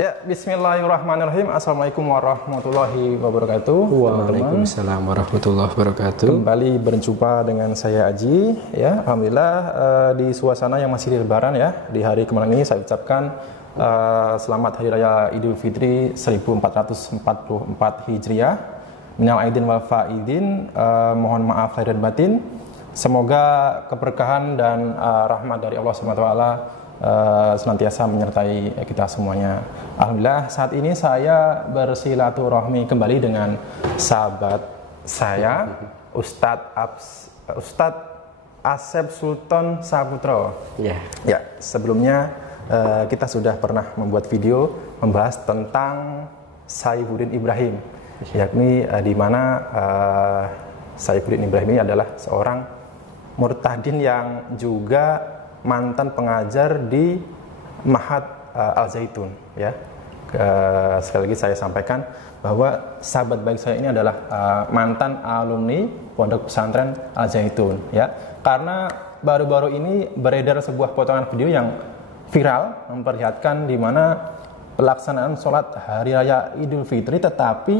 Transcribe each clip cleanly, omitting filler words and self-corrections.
Ya, bismillahirrahmanirrahim. Assalamualaikum warahmatullahi wabarakatuh. Waalaikumsalam warahmatullahi wabarakatuh. Kembali berjumpa dengan saya Aji. Ya, alhamdulillah di suasana yang masih di Lebaran ya. Di hari kemarin ini saya ucapkan selamat Hari Raya Idul Fitri 1444 Hijriah. Minal aidin wal faidin. Mohon maaf lahir dan batin. Semoga keberkahan dan rahmat dari Allah Subhanahu wa taala senantiasa menyertai kita semuanya. Alhamdulillah saat ini saya bersilaturahmi kembali dengan sahabat saya Ustadz Asep Sultan Saputro. Ya, sebelumnya kita sudah pernah membuat video membahas tentang Saifuddin Ibrahim, yakni di mana Saifuddin Ibrahim ini adalah seorang murtadin yang juga mantan pengajar di Ma'had Al Zaitun ya. Sekali lagi saya sampaikan bahwa sahabat baik saya ini adalah mantan alumni Pondok Pesantren Al Zaitun ya. Karena baru-baru ini beredar sebuah potongan video yang viral memperlihatkan di mana pelaksanaan sholat Hari Raya Idul Fitri, tetapi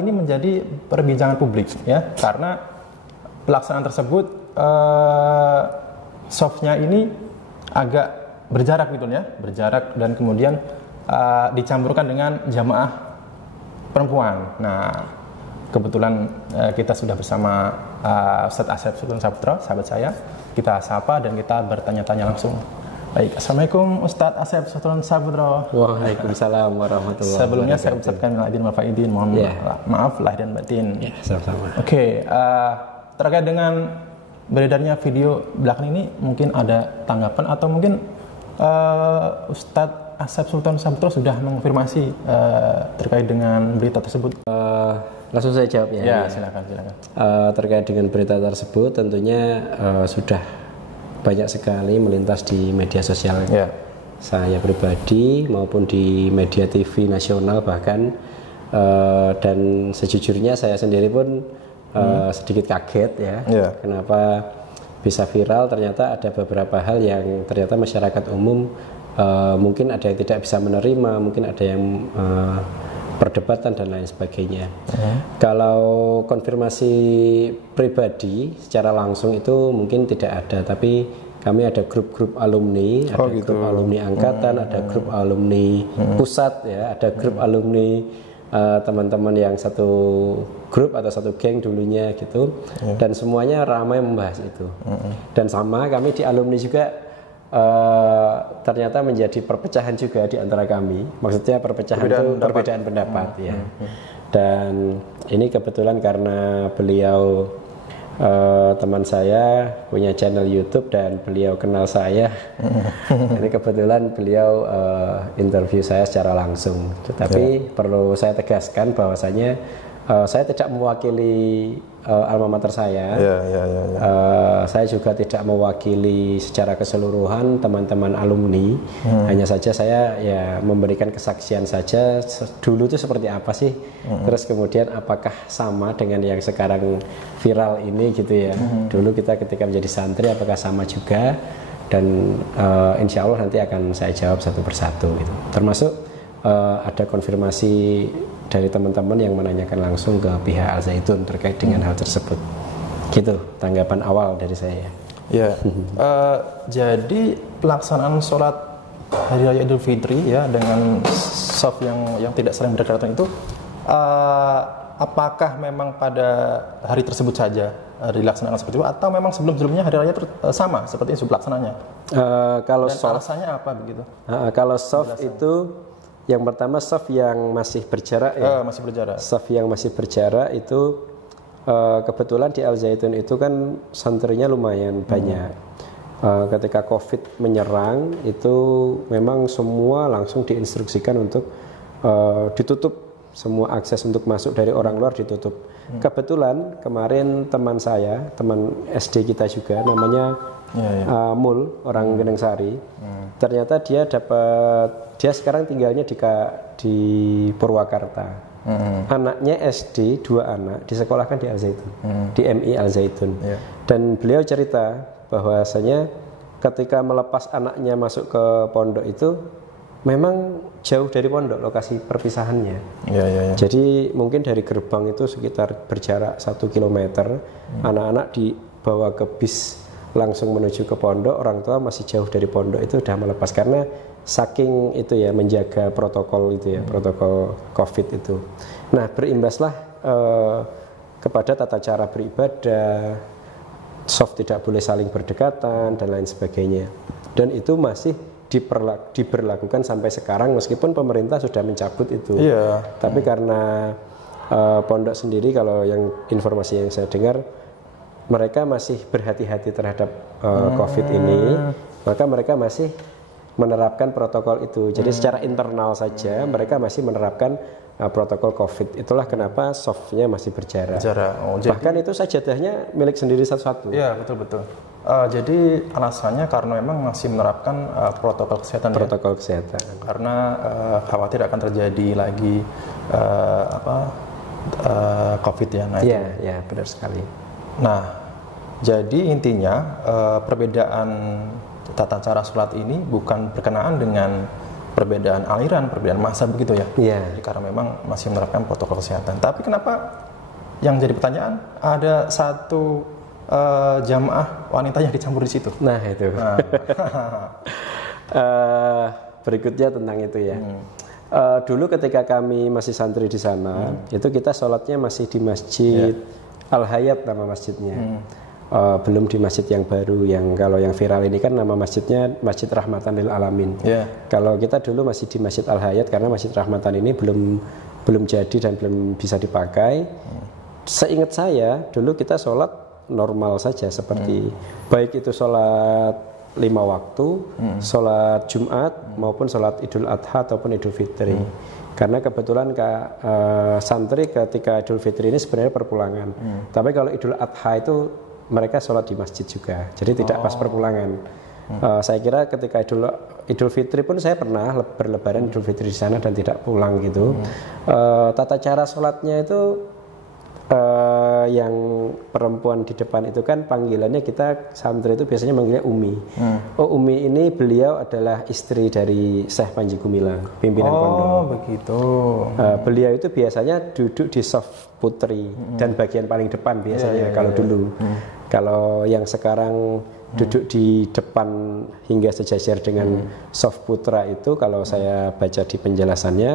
ini menjadi perbincangan publik ya, karena pelaksanaan tersebut softnya ini agak berjarak gitu ya, berjarak dan kemudian dicampurkan dengan jamaah perempuan. Nah, kebetulan kita sudah bersama Ustadz Asep Sultan Saputro, sahabat saya. Kita sapa dan kita bertanya-tanya langsung. Baik, Assalamualaikum Ustadz Asep Sultan Saputro. Waalaikumsalam warahmatullahi wabarakatuh. Sebelumnya saya ucapkan minal aidin wal faidin, mohon maaf lahir dan batin. Ya, sama-sama. Oke, terkait dengan beredarnya video belakang ini, mungkin ada tanggapan atau mungkin Ustadz Asep Sultan Saputro sudah mengonfirmasi terkait dengan berita tersebut? Langsung saya jawab ya. Ya, silakan. Terkait dengan berita tersebut, tentunya sudah banyak sekali melintas di media sosial saya pribadi maupun di media TV nasional bahkan, dan sejujurnya saya sendiri pun sedikit kaget ya. Kenapa bisa viral. Ternyata ada beberapa hal yang ternyata masyarakat umum mungkin ada yang tidak bisa menerima, mungkin ada yang perdebatan dan lain sebagainya. Kalau konfirmasi pribadi secara langsung itu mungkin tidak ada, tapi kami ada grup-grup alumni, ada grup alumni angkatan, ada grup alumni pusat ya, ada grup alumni teman-teman yang satu grup atau satu geng dulunya gitu, dan semuanya ramai membahas itu. Dan sama kami di alumni juga ternyata menjadi perpecahan juga di antara kami. Maksudnya perbedaan pendapat ya. Dan ini kebetulan karena beliau teman saya punya channel YouTube dan beliau kenal saya. Ini kebetulan beliau interview saya secara langsung. Tetapi perlu saya tegaskan bahwasanya saya tidak mewakili alma mater saya. Saya juga tidak mewakili secara keseluruhan teman-teman alumni. Hanya saja saya ya memberikan kesaksian saja dulu itu seperti apa sih. Terus kemudian apakah sama dengan yang sekarang viral ini gitu ya. Dulu kita ketika menjadi santri apakah sama juga, dan insya Allah nanti akan saya jawab satu persatu gitu. Termasuk ada konfirmasi dari teman-teman yang menanyakan langsung ke pihak Al Zaitun terkait dengan hal tersebut. Gitu tanggapan awal dari saya. Ya, jadi pelaksanaan sholat Hari Raya Idul Fitri ya dengan soft yang tidak saling berdekatan itu, apakah memang pada hari tersebut saja dilaksanakan seperti itu, atau memang sebelum-sebelumnya hari raya sama seperti itu pelaksananya? Kalau dan soft, alasannya apa begitu? Kalau soft itu yang pertama soft yang masih berjarak ya. Masih berjarak. Soft yang masih berjarak itu kebetulan di Al Zaitun itu kan santrinya lumayan banyak. Ketika COVID menyerang itu memang semua langsung diinstruksikan untuk ditutup, semua akses untuk masuk dari orang luar ditutup. Kebetulan kemarin teman saya, teman SD kita juga namanya Mul, orang Gendeng Sari. Ternyata dia sekarang tinggalnya di Purwakarta. Anaknya SD, 2 anak disekolahkan di Al Zaitun, di MI Al Zaitun. Dan beliau cerita bahwasanya ketika melepas anaknya masuk ke pondok itu memang jauh dari pondok lokasi perpisahannya. Jadi mungkin dari gerbang itu sekitar berjarak 1 kilometer. Anak-anak dibawa ke bis langsung menuju ke pondok, orang tua masih jauh dari pondok, itu udah melepas karena saking itu ya menjaga protokol itu ya, protokol COVID itu. Nah, berimbaslah kepada tata cara beribadah, soft tidak boleh saling berdekatan dan lain sebagainya. Dan itu masih diberlakukan sampai sekarang meskipun pemerintah sudah mencabut itu. Tapi karena pondok sendiri, kalau yang informasi yang saya dengar, mereka masih berhati-hati terhadap COVID ini, maka mereka masih menerapkan protokol itu. Jadi secara internal saja mereka masih menerapkan protokol COVID. Itulah kenapa softnya masih berjarak. Bahkan itu sajadahnya milik sendiri satu-satu. Iya, betul-betul. Jadi alasannya karena memang masih menerapkan protokol kesehatan. Protokol kesehatan. Karena khawatir akan terjadi lagi COVID ya. Iya, benar sekali. Nah, jadi intinya perbedaan tata cara sholat ini bukan berkenaan dengan perbedaan aliran, perbedaan masa begitu ya? Jadi karena memang masih menerapkan protokol kesehatan. Tapi kenapa yang jadi pertanyaan ada satu jamaah wanita yang dicampur di situ? Nah itu. Berikutnya tentang itu ya. Dulu ketika kami masih santri di sana, itu kita sholatnya masih di Masjid Al-Hayat nama masjidnya. Belum di masjid yang baru, yang kalau yang viral ini kan nama masjidnya Masjid Rahmatan lil Alamin. Kalau kita dulu masih di Masjid Al-Hayat karena Masjid Rahmatan ini belum jadi dan belum bisa dipakai. Seingat saya dulu kita sholat normal saja seperti baik itu sholat 5 waktu, sholat Jumat maupun sholat Idul Adha ataupun Idul Fitri. Karena kebetulan santri ketika Idul Fitri ini sebenarnya perpulangan. Tapi kalau Idul Adha itu mereka sholat di masjid juga, jadi tidak pas perpulangan. Saya kira ketika Idul Fitri pun saya pernah berlebaran Idul Fitri di sana dan tidak pulang gitu. Tata cara sholatnya itu yang perempuan di depan itu kan panggilannya kita santri itu biasanya manggilnya Umi. Umi ini beliau adalah istri dari Syekh Panji Gumilang, pimpinan pondok. Begitu. Beliau itu biasanya duduk di soft putri dan bagian paling depan biasanya kalau dulu. Kalau yang sekarang duduk di depan hingga sejajar dengan soft putra itu, kalau saya baca di penjelasannya,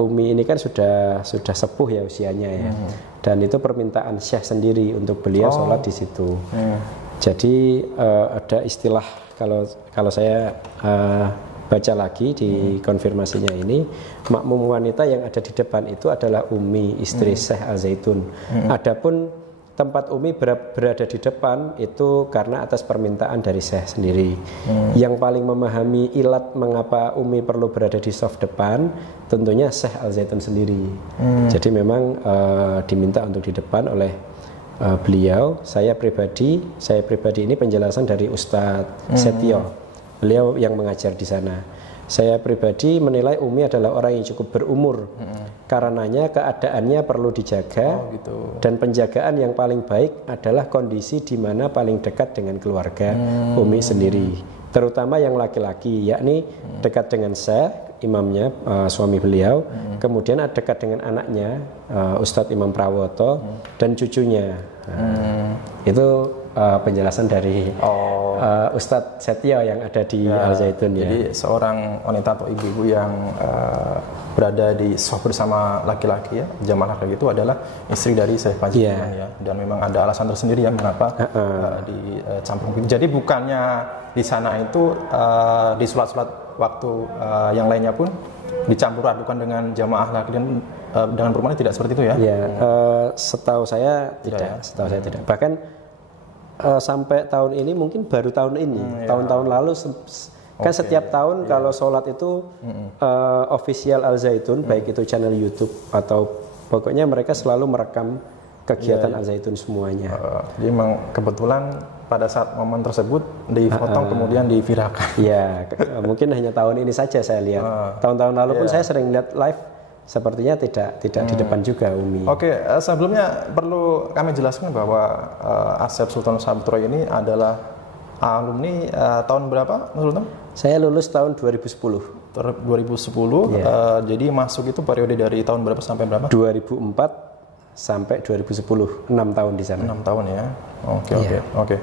Umi ini kan sudah sepuh ya usianya ya, dan itu permintaan Syekh sendiri untuk beliau sholat di situ. Jadi ada istilah kalau saya baca lagi di konfirmasinya ini, makmum wanita yang ada di depan itu adalah Umi istri Syekh Al-Zaitun. Adapun tempat Umi berada di depan itu karena atas permintaan dari Syekh sendiri. Yang paling memahami ilat mengapa Umi perlu berada di soft depan tentunya Syekh Al-Zaitun sendiri. Jadi memang diminta untuk di depan oleh beliau. Saya pribadi ini penjelasan dari Ustadz Setio. Beliau yang mengajar di sana. Saya pribadi menilai Umi adalah orang yang cukup berumur. Karenanya keadaannya perlu dijaga, dan penjagaan yang paling baik adalah kondisi di mana paling dekat dengan keluarga Umi sendiri, terutama yang laki-laki, yakni dekat dengan Syekh imamnya, suami beliau, kemudian dekat dengan anaknya Ustadz Imam Prawoto dan cucunya. Itu penjelasan dari Ustadz Setio yang ada di Al-Zaitun ya. Jadi seorang wanita atau ibu-ibu yang berada di soft bersama laki-laki ya, jamaah laki-laki itu adalah istri dari Syekh Panji ya. Dan memang ada alasan tersendiri ya kenapa dicampur. Jadi bukannya di sana itu di sholat-sholat waktu yang lainnya pun dicampur adukan dengan jamaah laki dan dengan perempuan tidak seperti itu ya? Setahu saya tidak. Setahu saya tidak. Bahkan sampai tahun ini mungkin baru tahun ini. Tahun-tahun lalu kan setiap tahun kalau sholat itu official Al-Zaitun, baik itu channel YouTube atau pokoknya mereka selalu merekam kegiatan Al-Zaitun semuanya. Jadi memang kebetulan pada saat momen tersebut dipotong kemudian diviralkan. Iya, mungkin hanya tahun ini saja saya lihat. Tahun-tahun lalu pun saya sering lihat live, sepertinya tidak di depan juga Umi. Oke, sebelumnya perlu kami jelaskan bahwa Asep Sultan Sabtro ini adalah alumni tahun berapa, Sultan? Saya lulus tahun 2010. 2010. Jadi masuk itu periode dari tahun berapa sampai berapa? 2004 sampai 2010, 6 tahun di sana. 6 tahun ya. Oke.